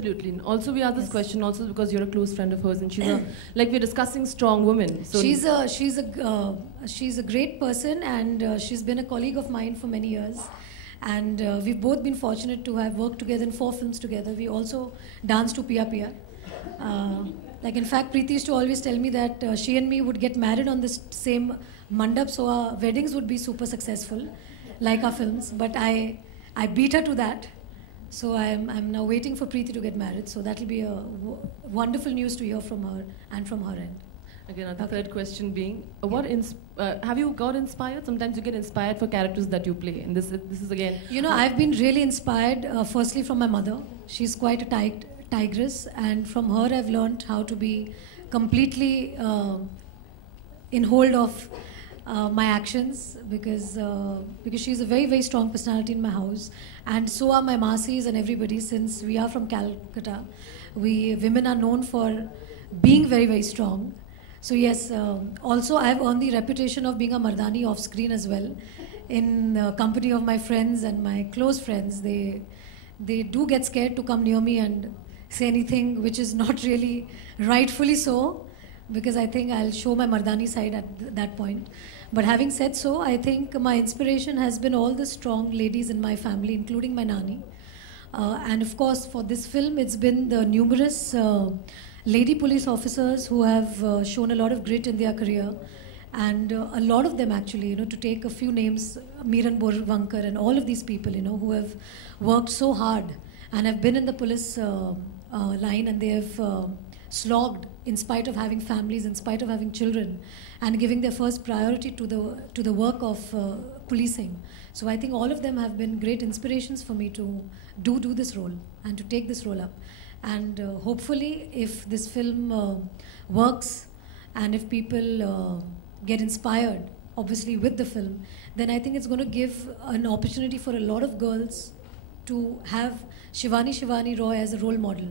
Absolutely. And also, we asked this question also because you're a close friend of hers, and she's a, like we're discussing strong women. So she's a great person, and she's been a colleague of mine for many years. And we've both been fortunate to have worked together in 4 films together. We also danced to Pia Pia. Like in fact, Preeti used to always tell me that she and me would get married on this same mandap, so our weddings would be super successful, like our films. But I beat her to that. So I'm now waiting for Preeti to get married. So that'll be a wonderful news to hear from her and from her end. Again, the third question being, have you got inspired? Sometimes you get inspired for characters that you play. And this is again... You know, I've been really inspired, firstly from my mother. She's quite a tigress. And from her, I've learned how to be completely in hold of my actions, because she's a very, very strong personality in my house. And so are my Masis and everybody, since we are from Calcutta. Women are known for being very, very strong. So yes, also I've earned the reputation of being a Mardani off screen as well. In the company of my friends and my close friends, they do get scared to come near me and say anything which is not really rightfully so, because I think I'll show my Mardani side at that point. But having said so, I think my inspiration has been all the strong ladies in my family, including my Nani. And of course, for this film, it's been the numerous lady police officers who have shown a lot of grit in their career. And a lot of them actually, you know, to take a few names, Miran Borvankar and all of these people, you know, who have worked so hard and have been in the police line, and they have slogged in spite of having families, in spite of having children, and giving their first priority to the work of policing. So I think all of them have been great inspirations for me to do this role and to take this role up. And hopefully, if this film works and if people get inspired, obviously with the film, then I think it's going to give an opportunity for a lot of girls to have Shivani Roy as a role model,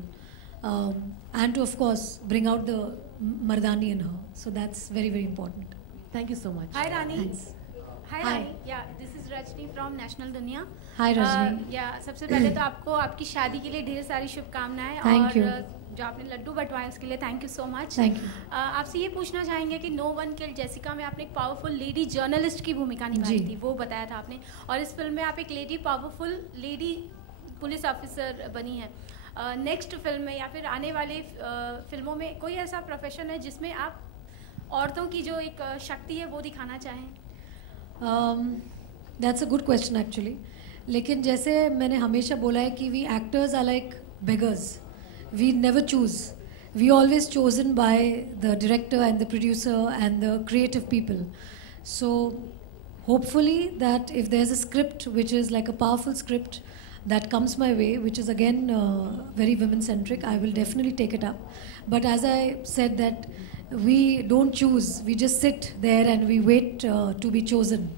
and to of course bring out the Mardani in her. So that's very, very important. Thank you so much. Hi Rani. Thanks. Hi Rani. Yeah, this is Rajni from National Dunia. Hi Rajni. Yeah, सबसे पहले तो आपको आपकी शादी के लिए ढेर सारी शुभकामनाएं, Thank you. और जो आपने लड्डू बंटवाए उसके लिए thank you so much. Thank you. आपसे ये पूछना चाहेंगे कि नो वन किल्ड जेसिका में आपने एक पावरफुल लेडी जर्नलिस्ट की भूमिका निभाई थी, वो बताया था आपने, और इस फिल्म में आप एक lady powerful lady police officer बनी है. नेक्स्ट फिल्म में या फिर आने वाले फिल्मों में कोई ऐसा प्रोफेशन है जिसमें आप औरतों की जो एक शक्ति है वो दिखाना चाहें? That's a good question actually. लेकिन जैसे मैंने हमेशा बोला है कि we actors are like beggars. We never choose. We always chosen by the director and the producer and the creative people. So hopefully that if there's a script which is like a powerful script that comes my way, which is again very women-centric, I will definitely take it up. But as I said that we don't choose, we just sit there and we wait to be chosen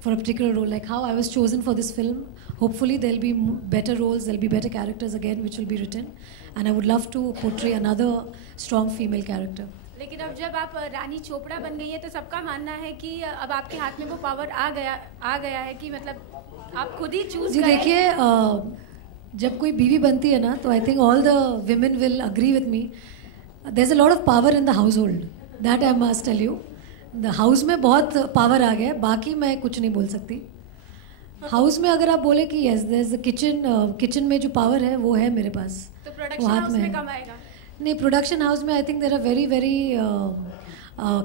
for a particular role. Like how I was chosen for this film, hopefully there'll be better roles, there'll be better characters again which will be written, and I would love to portray another strong female character. लेकिन अब जब आप रानी चोपड़ा बन गई है तो सबका मानना है कि अब आपके हाथ में वो पावर आ गया है कि मतलब आप खुद ही चूज जी देखिए, जब कोई बीवी बनती है ना तो I think all the women will agree with me, there is a lot of power in the household, that I must tell you. The house में बहुत पावर आ गया है, बाकी मैं कुछ नहीं बोल सकती. हाउस में अगर आप बोले कि yes there is a kitchen में जो पावर है वो है मेरे पास, तो प्रोडक्शन हाउस में कम आएगा? नहीं, प्रोडक्शन हाउस में I think there are very very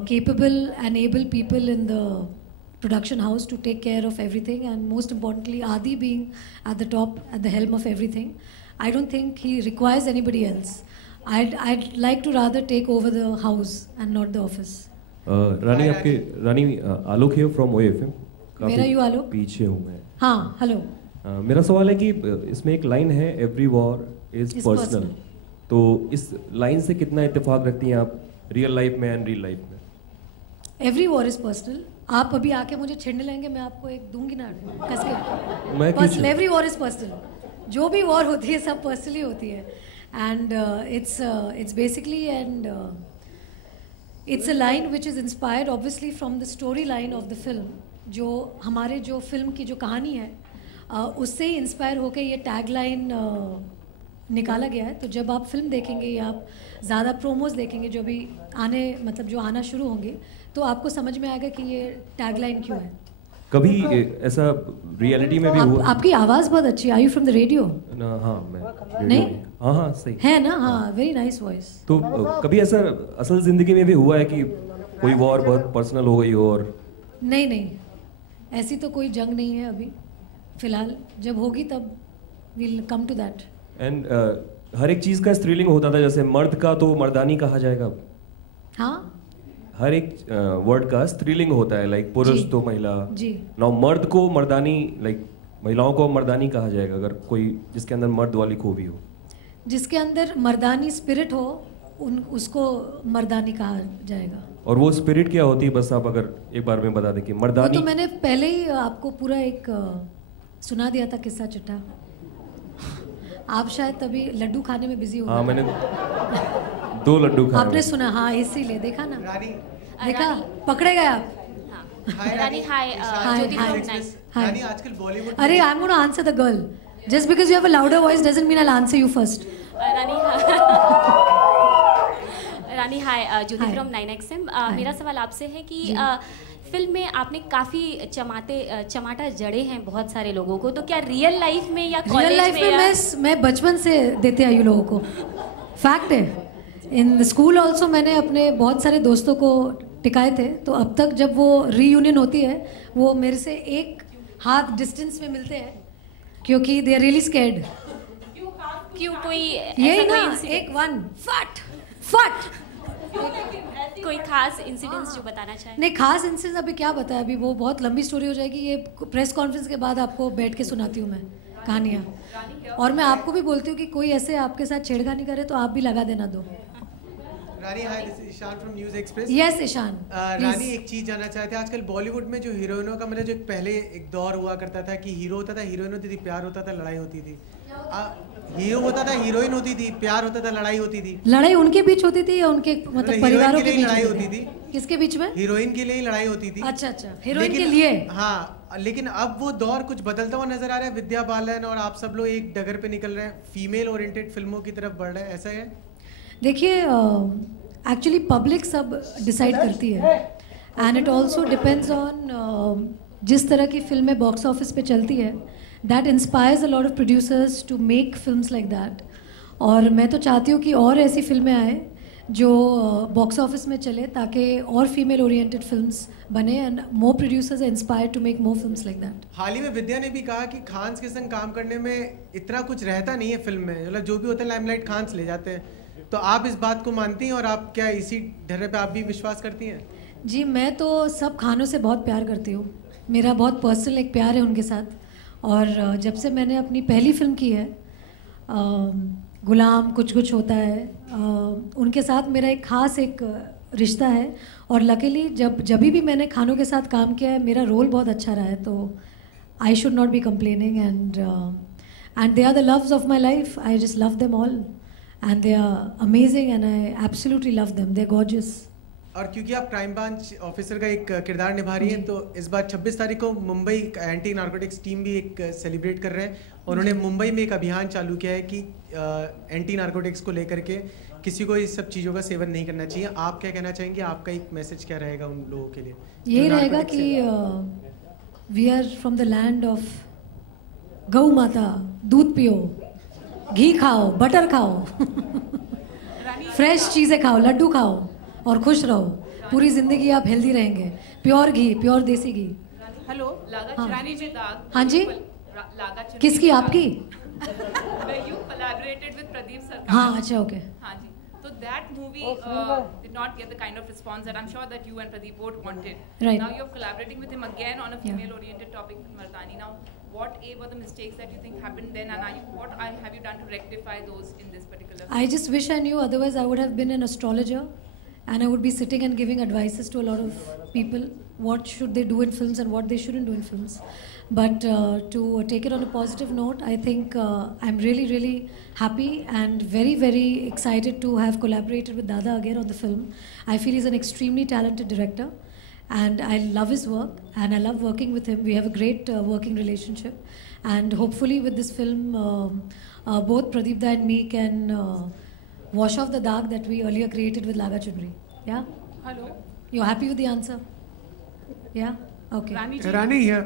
capable and able people in the production house to take care of everything, and most importantly Adi being at the top, at the helm of everything, I don't think he requires anybody else. I'd like to rather take over the house and not the office. रानी आपके आलोक है from OFM. मेरा you आलोक पीछे हूँ मैं. हाँ, hello. मेरा सवाल है कि इसमें एक लाइन है, एवरी वॉर इज पर्सनल. तो इस लाइन से कितना इत्तेफाक रखती हैं आप रियल लाइफ में एंड रियल लाइफ में? Every war is personal. आप अभी आके मुझे छेड़ने लगेंगे, मैं आपको एक दूंगी ना कस के. मैं personal, every war is personal. जो भी वॉर होती है सब पर्सनली होती है, and it's basically and it's a line which is inspired obviously from the story line of the film. जो हमारे जो फिल्म की जो कहानी है उससे ही इंस्पायर होकर ये टैग लाइन निकाला गया है। तो जब आप फिल्म देखेंगे या आप ज़्यादा प्रोमोज देखेंगे जो भी आने मतलब जो आना शुरू होंगे, तो आपको समझ में आएगा कि ये टैगलाइन क्यों है। कभी ऐसा रियलिटी में भी हुआ? आपकी आवाज़ बहुत अच्छी है। Are you from the radio? हाँ, मैं नहीं? हाँ सही है ना? हाँ, वेरी नाइस वॉइस। तो कभी ऐसा असल जिंदगी में भी हुआ है कि कोई वॉर बहुत पर्सनल हो गई हो? और नहीं, ऐसी तो कोई जंग नहीं है अभी फिलहाल। जब होगी तब will come to that. And हर एक चीज का स्त्रीलिंग होता था, जैसे मर्द का तो मर्दानी कहा जाएगा। हाँ, हर एक वर्ड का स्त्रीलिंग होता है, लाइक पुरुष तो महिला जी। नौ मर्द को मर्दानी, लाइक महिलाओं को मर्दानी कहा जाएगा अगर कोई जिसके अंदर मर्द वाली खूबी हो। जिसके अंदर मर्दानी स्पिरिट हो उसको मर्दानी कहा जाएगा। और वो स्पिरिट क्या होती है, बस आप अगर एक बार में बता दें कि मर्दानी। वो तो मैंने पहले ही आपको पूरा एक सुना दिया था किस्सा चिट्ठा। आप शायद तभी लड्डू खाने में बिजी हो गए। हाँ, मैंने 2 लड्डू खाए। आपने सुना? हाँ, इसीलिए देखा ना, देखा, पकड़े गए आप। रानी हाय, ज्योति फ्रॉम नाइस। रानी आजकल बॉलीवुड। अरे, I am gonna answer the girl. Just because you have a louder voice doesn't mean I will answer you first. Rani hi, Jyoti from 9XM। मेरा सवाल आपसे है कि फिल्म में आपने काफी चमाटा जड़े हैं बहुत सारे लोगों को, तो क्या रियल लाइफ में या कॉलेज में? रियल लाइफ में मैं बचपन से देते आई हूँ लोगों को, फैक्ट है। इन स्कूल ऑल्सो मैंने अपने बहुत सारे दोस्तों को टिकाए थे। तो अब तक जब वो रीयूनियन होती है वो मेरे से एक हाथ डिस्टेंस में मिलते हैं, क्योंकि दे आर रियली स्कैर्ड। क्यों? कोई यही ना, एक वन फट कोई खास इंसिडेंट्स जो बताना चाहें? नहीं, खास इंसिडेंट अभी क्या बताया, अभी वो बहुत लंबी स्टोरी हो जाएगी। ये प्रेस कॉन्फ्रेंस के बाद आपको बैठ के सुनाती हूँ मैं कहानियाँ। और मैं आपको भी बोलती हूँ कि कोई ऐसे आपके साथ छेड़खानी करे तो आप भी लगा देना दो। Rani hi, this is Ishaan from News Express. Yes Ishaan. Rani, एक चीज जानना चाहते हैं, आजकल बॉलीवुड में जो हीरोइनों का मतलब जो पहले एक दौर हुआ करता था कि हीरो होता था, हीरोइन होती थी, प्यार होता था, लड़ाई होती थी। हीरो होता था, हीरोइन होती थी, प्यार होता था, लड़ाई होती थी। लड़ाई उनके बीच होती थी या उनके मतलब परिवारों के बीच लड़ाई होती थी? किसके बीच में? हीरोइन के लिए ही लड़ाई होती थी। अच्छा, हीरोइन के लिए। हाँ, लेकिन अब वो दौर कुछ बदलता हुआ नजर आ रहा है। विद्या बालन और आप सब लोग एक डगर पे निकल रहे हैं, फीमेल ओरिएंटेड फिल्मों की तरफ बढ़ रहे हैं, ऐसा है? देखिए, एक्चुअली पब्लिक सब डिसाइड करती है, and it also depends on जिस तरह की फिल्में बॉक्स ऑफिस पे चलती है, that inspires a lot of producers to make films like that. और मैं तो चाहती हूँ कि और ऐसी फिल्में आए जो बॉक्स ऑफिस में चले, ताकि और फीमेल ओरिएंटेड फिल्म्स बने and more producers are inspired to make more films like that. हाल ही में विद्या ने भी कहा कि खान्स के संग काम करने में इतना कुछ रहता नहीं है फिल्म में, मतलब जो भी होता है लाइमलाइट खान्स ले जाते हैं। तो आप इस बात को मानती हैं और आप क्या इसी ढर्रे पे आप भी विश्वास करती हैं? जी, मैं तो सब खानों से बहुत प्यार करती हूँ। मेरा बहुत पर्सनल एक प्यार है उनके साथ। और जब से मैंने अपनी पहली फिल्म की है गुलाम, कुछ कुछ होता है, उनके साथ मेरा एक ख़ास एक रिश्ता है। और लकीली जब भी मैंने खानों के साथ काम किया है, मेरा रोल बहुत अच्छा रहा है। तो I should not be complaining, and they are the loves of my life. I just love them all and they are amazing and I absolutely love them. They're gorgeous. और क्योंकि आप क्राइम ब्रांच ऑफिसर का एक किरदार निभा रही हैं, तो इस बार 26 तारीख को मुंबई एंटी नारकोटिक्स टीम भी एक सेलिब्रेट कर रहे हैं। उन्होंने मुंबई में एक अभियान चालू किया है कि एंटी नारकोटिक्स को लेकर के किसी को इस सब चीज़ों का सेवन नहीं करना चाहिए। आप क्या कहना चाहेंगे? आपका एक मैसेज क्या रहेगा उन लोगों के लिए? यही रहेगा कि we are from the land of gau mata, दूध पियो, घी खाओ, बटर खाओ, फ्रेश चीज़ें खाओ, लड्डू खाओ और खुश रहो। पूरी ज़िंदगी आप हेल्दी रहेंगे। प्योर घी, प्योर देसी घी। हेलो, लागा रानी जी दाग। हाँ जी, किसकी? आपकी? You collaborated with Pradeep Sarkar. हाँ, अच्छा, ओके। हाँ जी, तो that movie did not get the kind of response that I'm sure that you and Pradeep both wanted. Right. Now you're collaborating with him again on a female-oriented topic with Mardani. Now, what were the mistakes that you think happened then, and what have you done to rectify those in this particular? I just wish I knew. Otherwise, I would have been an astrologer, and I would be sitting and giving advices to a lot of people. What should they do in films and what they shouldn't do in films. But to take it on a positive note, I think I'm really, really happy and very, very excited to have collaborated with Dada again on the film. I feel he's an extremely talented director, and I love his work, and I love working with him. We have a great working relationship, and hopefully with this film, both Pradeep Da and me can wash off the dark that we earlier created with Laga Chudri. Yeah? Hello. You're happy with the answer? Yeah? Okay. Rani here.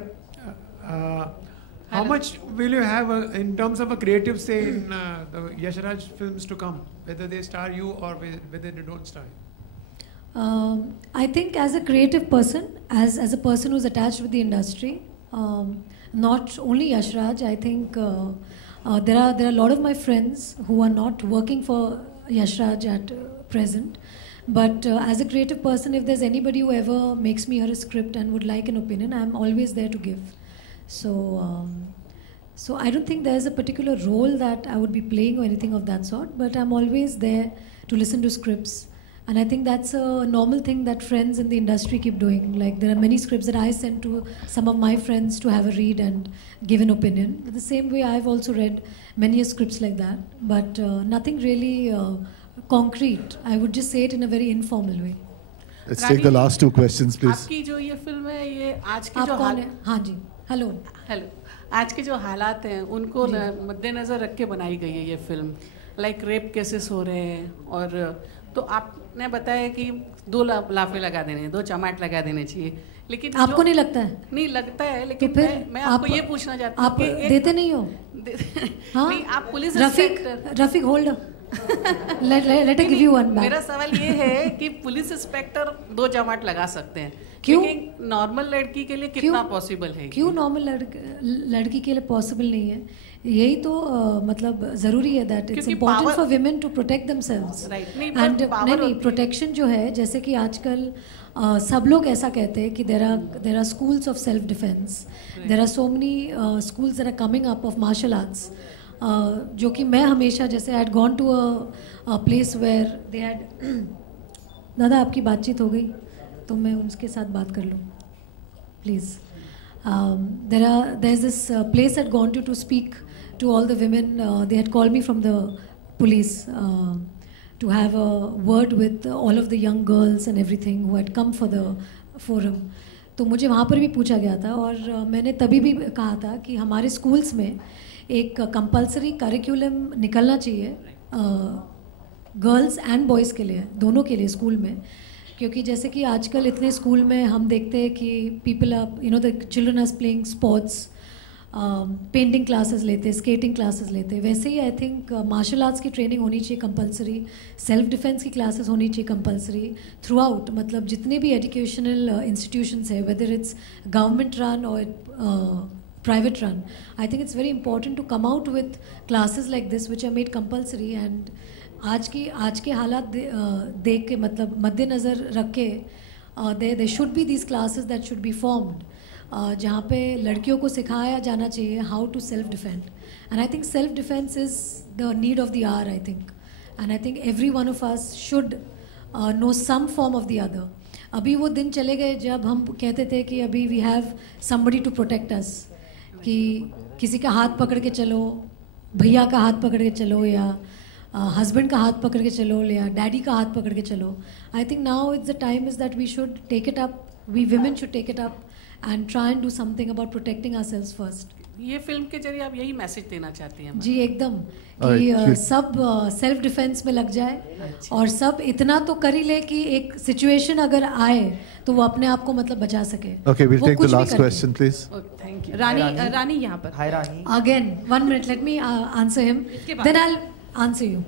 How much will you have in terms of a creative say in the Yash Raj films to come? Whether they star you or whether they don't star you? I think as a creative person, as a person who's attached with the industry, not only Yash Raj, I think there are a lot of my friends who are not working for Yash Raj at present. But as a creative person, if there's anybody who ever makes me hear a script and would like an opinion, I'm always there to give. So, so I don't think there's a particular role that I would be playing or anything of that sort, but I'm always there to listen to scripts. And I think that's a normal thing that friends in the industry keep doing. Like there are many scripts that I send to some of my friends to have a read and give an opinion. The same way I've also read many scripts like that, but nothing really concrete. I would just say it in a very informal way. Let's take the last two questions, please. आपकी जो ये film है ये आज के आप जो कौन है? हाँ जी. हेलो. हेलो. आज के जो हालात हैं उनको मद्देनजर रख के बनाई गई है ये फिल्म. लाइक रेप केसेस हो रहे हैं और तो आपने बताया कि 2 लाफे लगा देने, 2 चमाट लगा देने चाहिए. लेकिन आपको नहीं लगता है? नहीं लगता है, लेकिन तो फिर मैं आपको ये पूछना चाहती हूँ आप देते नहीं हो? हाँ? नहीं, आप police Rafiq hold. Let me give you one back. मेरा सवाल ये है कि पुलिस इंस्पेक्टर 2 जमाट लगा सकते हैं. क्यों? नॉर्मल लड़की के लिए कितना पॉसिबल है? क्यों नॉर्मल लड़की के लिए पॉसिबल नहीं है? यही तो मतलब जरूरी है that it's important for women to protect themselves. And नहीं प्रोटेक्शन जो है, जैसे कि आजकल सब लोग ऐसा कहते हैं कि there are schools of self defense. There are so many schools that are coming up of martial arts. जो कि मैं हमेशा जैसे I had gone to a place where they had. दादा आपकी बातचीत हो गई तो मैं उनके साथ बात कर लूँ please. There is this place had gone to speak to all the women. They had called me from the police to have a word with all of the young girls and everything who had come for the forum. तो मुझे वहाँ पर भी पूछा गया था और मैंने तभी भी कहा था कि हमारे स्कूल्स में एक कंपलसरी करिकुलम निकलना चाहिए गर्ल्स एंड बॉयज़ के लिए, दोनों के लिए स्कूल में. क्योंकि जैसे कि आजकल इतने स्कूल में हम देखते हैं कि people are the children are playing sports, painting classes लेते, स्केटिंग क्लासेस लेते. वैसे ही आई थिंक मार्शल आर्ट्स की ट्रेनिंग होनी चाहिए कंपलसरी, सेल्फ डिफेंस की क्लासेस होनी चाहिए कंपलसरी थ्रू आउट. मतलब जितने भी एजुकेशनल इंस्टीट्यूशंस है, वेदर इट्स गवर्नमेंट रन और private run, I think it's very important to come out with classes like this which are made compulsory. And आज के हालात देख के मतलब मद्देनज़र रख के there should be these classes that should be formed जहाँ पे लड़कियों को सिखाया जाना चाहिए how to self defend. And I think self defense is the need of the hour, I think. And I think every one of us should know some form of the other. अभी वो दिन चले गए जब हम कहते थे कि अभी we have somebody to protect us, कि किसी का हाथ पकड़ के चलो, भैया का हाथ पकड़ के चलो, या हस्बैंड का हाथ पकड़ के चलो, या डैडी का हाथ पकड़ के चलो. I think now it's the time is that we should take it up, we women should take it up and try and do something about protecting ourselves first. ये फिल्म के जरिए आप यही मैसेज देना चाहती हैं? जी एकदम, कि सब सेल्फ डिफेंस में लग जाए और सब इतना तो कर ही ले कि एक सिचुएशन अगर आए तो वो अपने आप को मतलब बचा सके. Okay, we'll take the last question, please. Thank you. रानी यहाँ पर. Hi Rani. Again, 1 minute. Let me answer him. Then I'll answer you.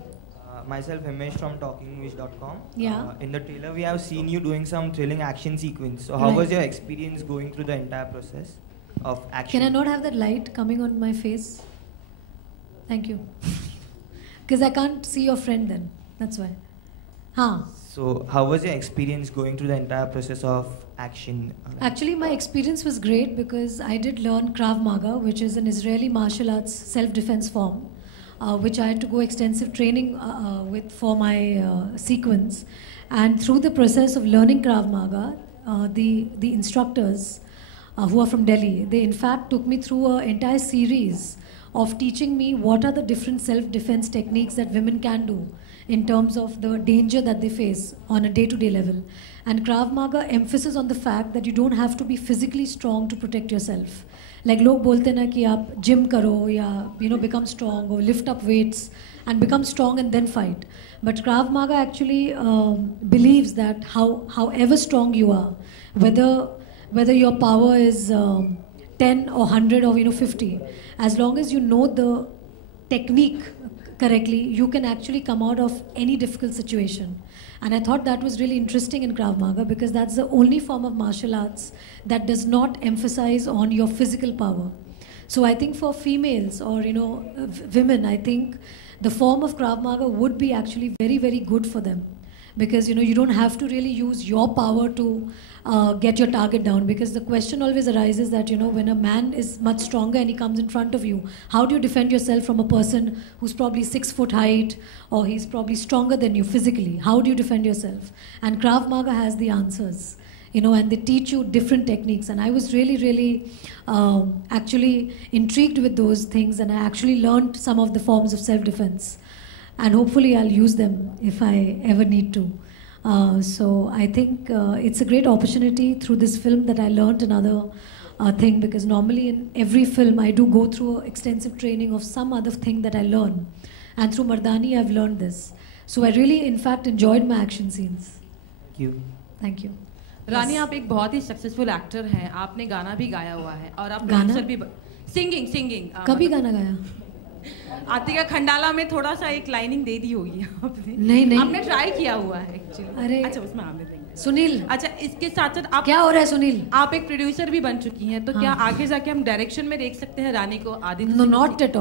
Myself Himesh from TalkingEnglish.com. Yeah. In the trailer, we have seen you doing some thrilling action sequence. So how was your experience going through the entire process of action? Can I not have that light coming on my face? Thank you. Because I can't see your friend then. That's why. Huh. So how was your experience going through the entire process of action? Actually, my experience was great because I did learn Krav Maga, which is an Israeli martial arts self-defense form, which I had to go extensive training with for my sequence. And through the process of learning Krav Maga, the instructors who are from Delhi, they in fact took me through an entire series of teaching me what are the different self-defense techniques that women can do in terms of the danger that they face on a day-to-day level. And Krav Maga emphasis on the fact that you don't have to be physically strong to protect yourself. Like लोग बोलते ना कि आप gym करो या become strong or lift up weights and become strong and then fight. But Krav Maga actually believes that however strong you are, whether your power is 10 or 100 or 50, as long as you know the technique correctly, you can actually come out of any difficult situation. And I thought that was really interesting in Krav Maga because that's the only form of martial arts that does not emphasize on your physical power. So I think for females or women, I think the form of Krav Maga would be actually very, very good for them. Because you don't have to really use your power to get your target down, because the question always arises that when a man is much stronger and he comes in front of you, how do you defend yourself from a person who's probably 6 foot height or he's probably stronger than you physically? How do you defend yourself? And Krav Maga has the answers, and they teach you different techniques. And I was really, really actually intrigued with those things, and I actually learned some of the forms of self-defense. And hopefully I'll use them if I ever need to. So I think it's a great opportunity through this film that I learned another thing, because normally in every film I do go through extensive training of some other thing that I learn. And through Mardani I've learned this. So I really in fact enjoyed my action scenes. Thank you. Thank you. रानी, आप एक बहुत ही successful actor हैं, आपने गाना भी गाया हुआ है और आप गाना भी सिंगिंग कभी गाना गाया? आतिका खंडाला में थोड़ा सा एक लाइनिंग दे दी होगी आपने। नहीं आपने ट्राई किया हुआ है एक्चुअली। अरे अच्छा, उसमें आपने देंगे सुनील। अच्छा, इसके साथ साथ आप क्या हो रहा है सुनील? आप एक प्रोड्यूसर भी बन चुकी हैं, तो क्या आगे जाके हम डायरेक्शन में देख सकते हैं रानी को? Aditya? No, not at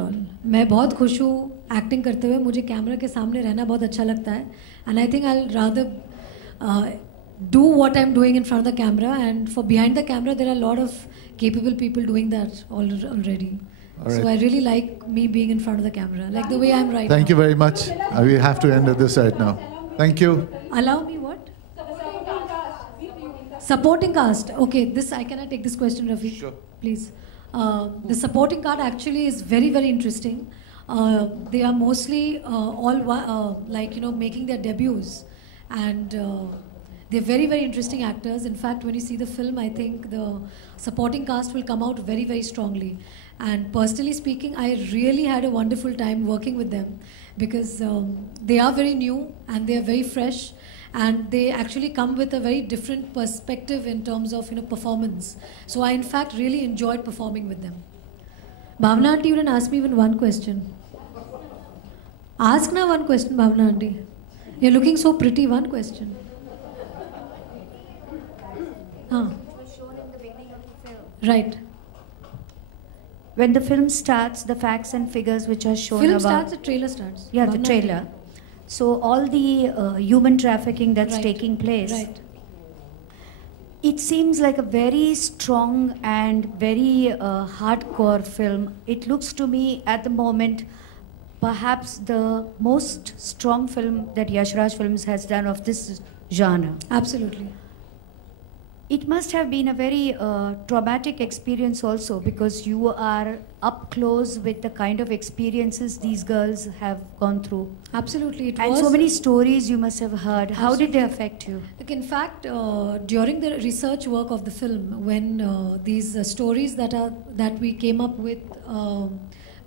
all. मैं बहुत खुश हूँ एक्टिंग करते हुए। मुझे कैमरा के सामने रहना बहुत अच्छा लगता है, and I think I rather do what I'm doing in front of the camera, and for behind the camera there are a lot of capable people doing that already. Right. So I really like me being in front of the camera, like the way I'm right now. Thank you very much. We have to end this right now. Thank you. Allow me what? Supporting cast. Okay, can I take this question, Rafi? Sure. Please. The supporting cast actually is very, very interesting. They are mostly all making their debuts, and they're very, very interesting actors. In fact, when you see the film, I think the supporting cast will come out very, very strongly. And personally speaking, I really had a wonderful time working with them, because they are very new and they are very fresh, and they actually come with a very different perspective in terms of performance. So I in fact really enjoyed performing with them. Bhavna aunty, you didn't ask me even one question. Ask now one question, Bhavna aunty. You're looking so pretty. One question. Was shown in the beginning of the film. Right. When the film starts, the facts and figures which are shown Film about... starts, the trailer starts. Yeah, the trailer. So all the human trafficking that's taking place, right. It seems like a very strong and very hardcore film. It looks to me at the moment perhaps the most strong film that Yash Raj Films has done of this genre. Absolutely. It must have been a very traumatic experience also, because you are up close with the kind of experiences these girls have gone through. Absolutely. And so many stories you must have heard. How did they affect you? Like in fact, during the research work of the film, when these stories that we came up with,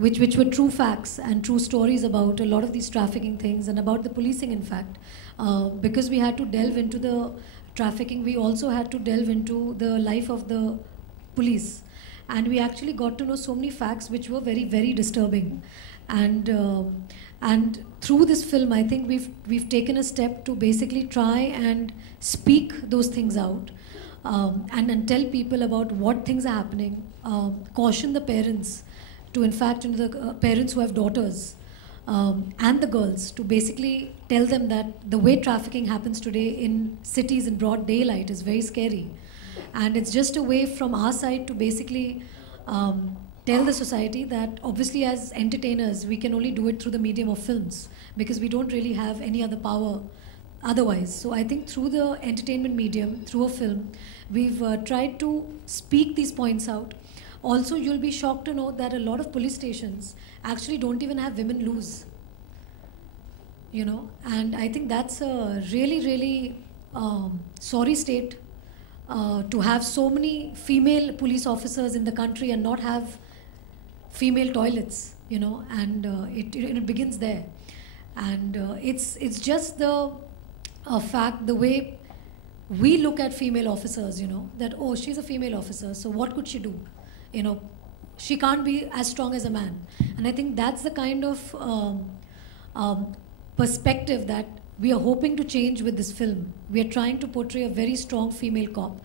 which were true facts and true stories about a lot of these trafficking things and about the policing, in fact, because we had to delve into the trafficking, we also had to delve into the life of the police, and we actually got to know so many facts which were very, very disturbing. And through this film, I think we've taken a step to basically try and speak those things out, and tell people about what things are happening, caution the parents to, in fact, the parents who have daughters, and the girls, to basically tell them that the way trafficking happens today in cities in broad daylight is very scary. And it's just a way from our side to basically tell the society that obviously as entertainers we can only do it through the medium of films, because we don't really have any other power otherwise. So I think through the entertainment medium, through a film, we've tried to speak these points out. Also, you'll be shocked to know that a lot of police stations actually don't even have women loose. And I think that's a really, really sorry state to have so many female police officers in the country and not have female toilets, you know, and it begins there. And it's just the fact, the way we look at female officers, you know, that, oh, she's a female officer, so what could she do? You know, she can't be as strong as a man. And I think that's the kind of perspective that we are hoping to change with this film. We are trying to portray a very strong female cop.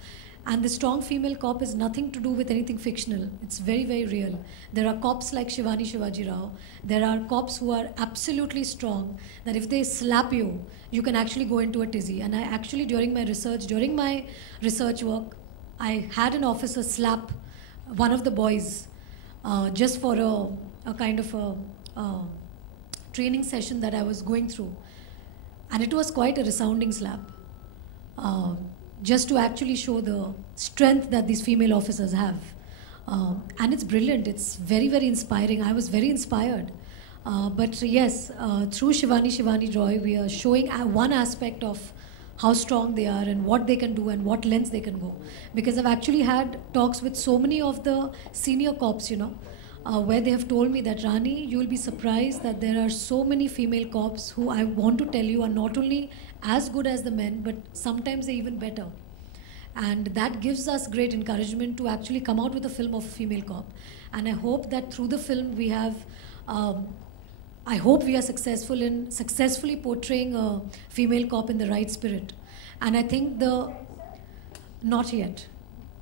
And the strong female cop is nothing to do with anything fictional. It's very, very real. There are cops like Shivani Shivaji Rao. There are cops who are absolutely strong, that if they slap you, you can actually go into a tizzy. And I actually, during my research work, I had an officer slap one of the boys just for a kind of a training session that I was going through. And it was quite a resounding slap. Just to actually show the strength that these female officers have. And it's brilliant, it's very, very inspiring. I was very inspired. But yes, through Shivani Roy, we are showing one aspect of how strong they are and what they can do and what lengths they can go. Because I've actually had talks with so many of the senior cops, you know, where they have told me that, Rani, you will be surprised that there are so many female cops who, I want to tell you, are not only as good as the men, but sometimes they're even better. And that gives us great encouragement to actually come out with a film of a female cop. And I hope that through the film we have, I hope we are successful in successfully portraying a female cop in the right spirit. And I think not yet.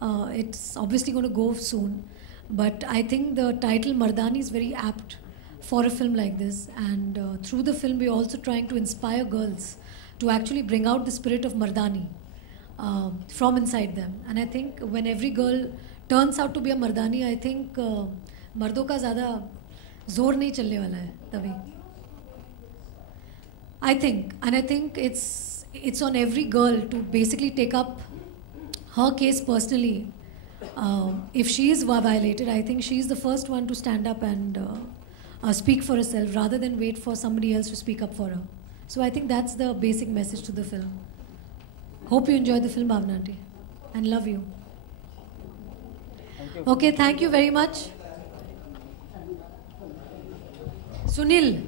It's obviously going to go soon. But I think the title Mardani is very apt for a film like this. And through the film we're also trying to inspire girls to actually bring out the spirit of Mardani from inside them. And I think when every girl turns out to be a Mardani, I think मर्दों का ज़्यादा जोर नहीं चलने वाला है तभी. I think it's on every girl to basically take up her case personally. If she is violated, I think she is the first one to stand up and speak for herself rather than wait for somebody else to speak up for her. So I think that's the basic message to the film. Hope you enjoyed the film, Bhavna Aunty, and love you. Okay, thank you very much. Sunil.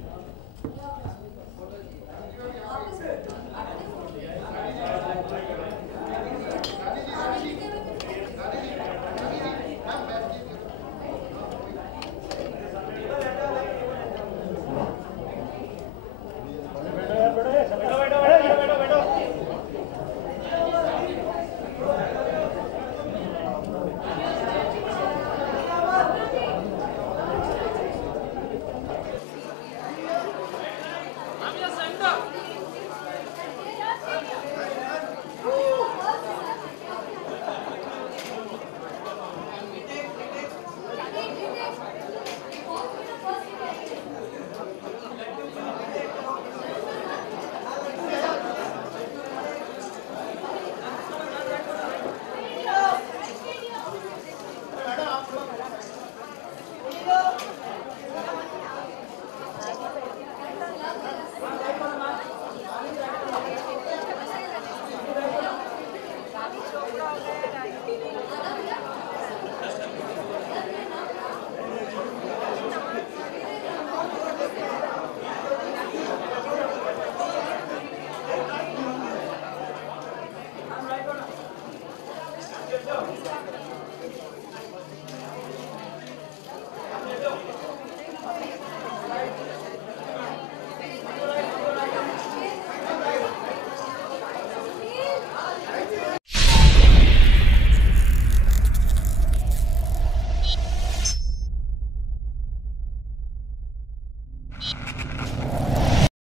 Good job.